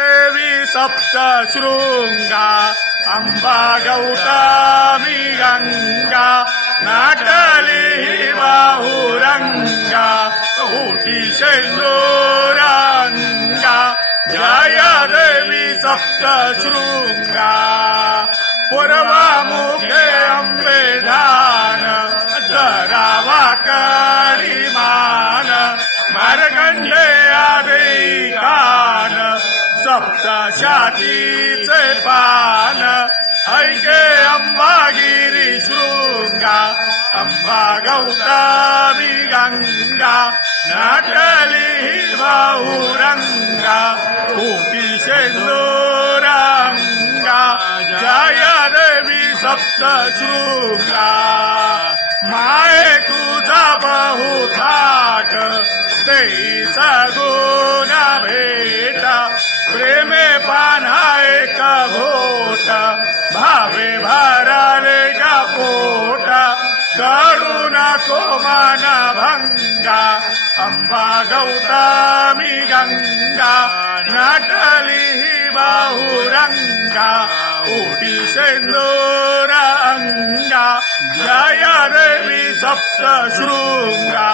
देवी सप्तशृंगा अंबा गौतमी गंगा नाटली बाहुरंगा ऊटी शेंदूरंगा जय देवी सप्तशृंगा पूर्वमुखे अंबे धान धरावा करिमान मार्कंडेया कान सप्तशतीचे पान ऐके अंबागिरी शृंगा अंबा गौतमी गंगा नाटली बाहुरंगा ऊटी शेंदूरंगा जय देवी सप्तशृंगा माये तुझा बहुथाट देई सगुण भेट प्रेमे पान्हा एक घोट भावे भराले का पोट करुणा को मन भंगा अंबा गौतमी गंगा नाटली बाहुरंगा ऊटी शेंदूरंगा जय देवी सप्तशृंगा।